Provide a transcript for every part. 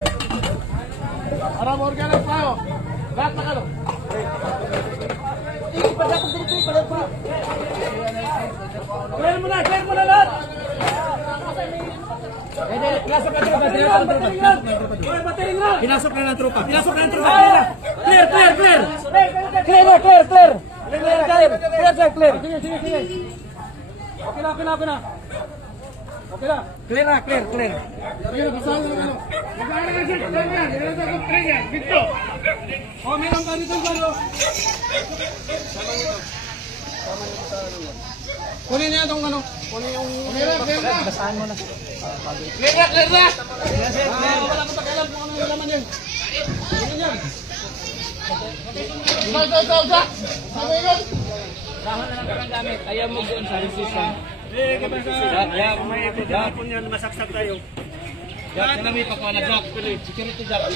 Para mag-organize tayo. Lahat na kalo. Clear mo na lahat. Pinasok na tropa. Pinasok na ng tropa. Clear. Sige. Okay na. Okay na. Clear. Oh, meron ka dito, Garo. Kunin niya itong ano. Kunin yung... Basahan mo na. Clear na! Wala ko pakialam kung ano yung laman yun. Kunin yan. Usa! Sabi yun! Dahon na lang kang gamit. Ayaw mo doon sa resistant. Kaya kung may ipagkakapon yan, masaksak tayo. Jack, may pakuha na Jack. Security Jack.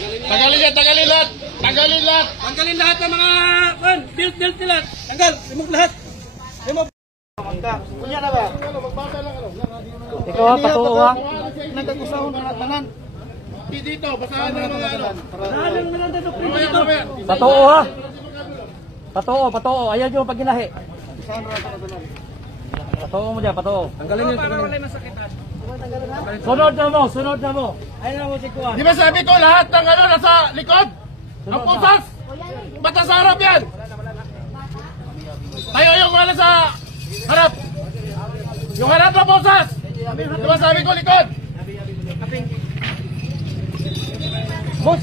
Tagalin lahat! Tanggalin lahat ng mga... Build nila! Tanggal! Remove lahat! Kunya na ba? Magbasa lang ano. Ikaw ha, patuo ha. Nagkakusahon na tanan. Dito, basahan na mga ano. Patuo ha. Patuo. Ayaw nyo pag ginahi. Patuo mo dyan, patuo. Tanggalin nyo. Para wala masakitan. Sunod na mo. Ayun na mo si Kuha. Di ba sabi ko lahat ng ano nasa likod? Ang pusas! Ba't nasa harap yan? Tayo yung mga nasa harap. Yung harap na pusas! Di ba sabi ko likod? Boss,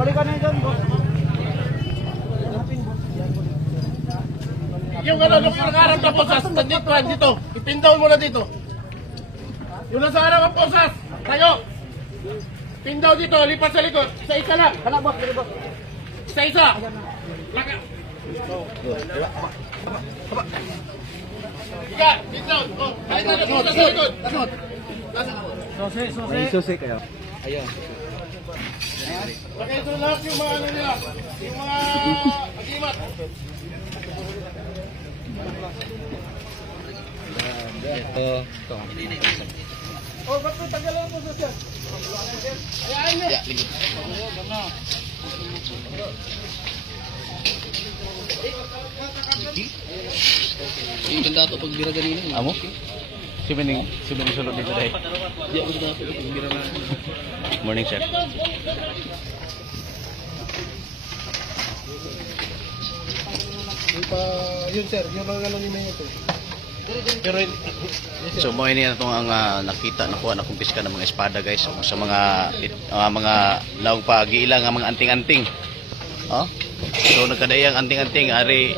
balikan na yun, boss. Yung ano, yung harap na pusas, dito. Ipindown mo na dito. Yung nasa harap ng pusas, tayo. Pindaw dito, lipat sa likod. Isa lang. Kana boss, dali boss. Isa. Laka. Ika, pindaw. Oh, kahit na sa likod. Susi kayo. Ayun. Lagay ito lahat yung mga ano nila. Yung mga agimat. Oh, ba't mo tagalan po sa siya? Ayaan niya. Yung ganda ito pag bira ganina. Amo? Simening sulod dito dahil. Di ako ganda ito pag bira na. Morning, sir. Yun sir, yung mga ano nila ito. Pero So mo ini itong ang nakuha na kumpiska ng mga espada guys sa mga laog pa giila nga mga anting-anting. Oh? So nagkadayang anting-anting ari